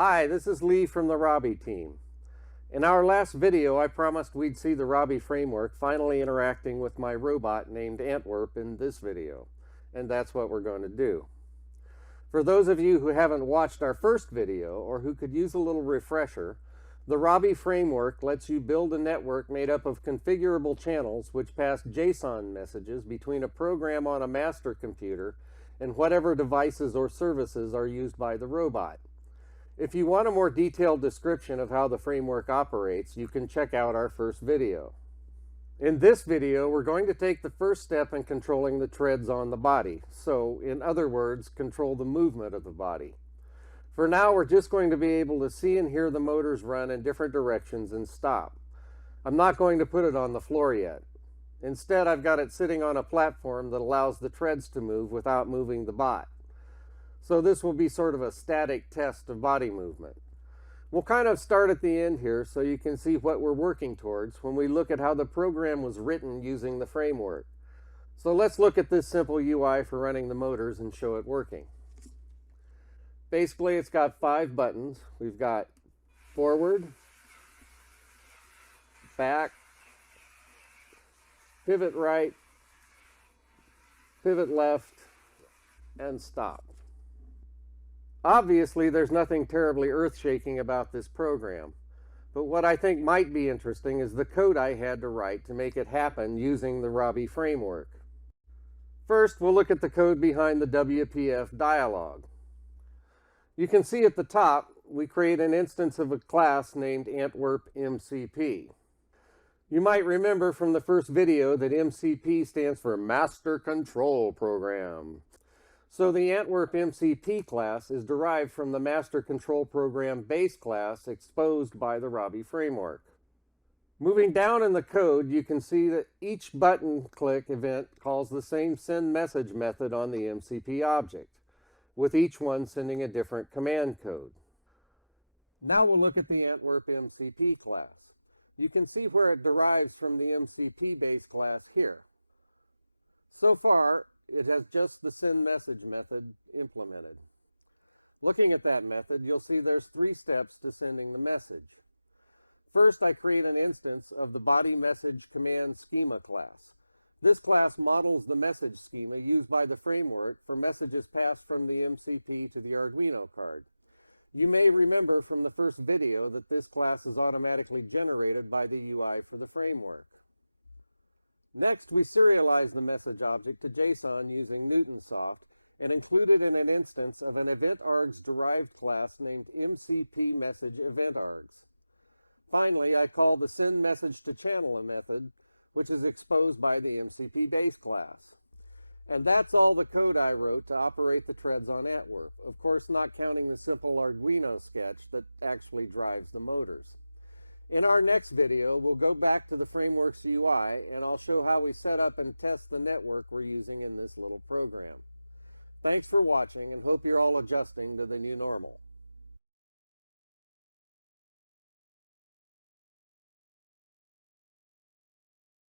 Hi, this is Lee from the Robbie team. In our last video, I promised we'd see the Robbie framework finally interacting with my robot named Antwerp in this video, and that's what we're going to do. For those of you who haven't watched our first video or who could use a little refresher, the Robbie framework lets you build a network made up of configurable channels which pass JSON messages between a program on a master computer and whatever devices or services are used by the robot. If you want a more detailed description of how the framework operates, you can check out our first video. In this video, we're going to take the first step in controlling the treads on the body. So, in other words, control the movement of the body. For now, we're just going to be able to see and hear the motors run in different directions and stop. I'm not going to put it on the floor yet. Instead, I've got it sitting on a platform that allows the treads to move without moving the bot. So this will be sort of a static test of body movement. We'll kind of start at the end here so you can see what we're working towards when we look at how the program was written using the framework. So let's look at this simple UI for running the motors and show it working. Basically, it's got 5 buttons. We've got forward, back, pivot right, pivot left, and stop. Obviously, there's nothing terribly earth-shaking about this program, but what I think might be interesting is the code I had to write to make it happen using the Robbie framework. First, we'll look at the code behind the WPF dialog. You can see at the top, we create an instance of a class named Antwerp MCP. You might remember from the first video that MCP stands for Master Control Program. So the Antwerp MCP class is derived from the Master Control Program base class exposed by the Robbie framework. Moving down in the code, you can see that each button click event calls the same send message method on the MCP object, with each one sending a different command code. Now we'll look at the Antwerp MCP class. You can see where it derives from the MCP base class here. So far, it has just the send message method implemented. Looking at that method, you'll see there's 3 steps to sending the message. First, I create an instance of the body message command schema class. This class models the message schema used by the framework for messages passed from the MCP to the Arduino card. You may remember from the first video that this class is automatically generated by the UI for the framework. Next, we serialize the message object to JSON using Newtonsoft and include it in an instance of an EventArgs derived class named MCP Message EventArgs. Finally, I call the send message to channel method, which is exposed by the MCP base class. And that's all the code I wrote to operate the treads on Antwerp, of course not counting the simple Arduino sketch that actually drives the motors. In our next video, we'll go back to the framework's UI, and I'll show how we set up and test the network we're using in this little program. Thanks for watching, and hope you're all adjusting to the new normal.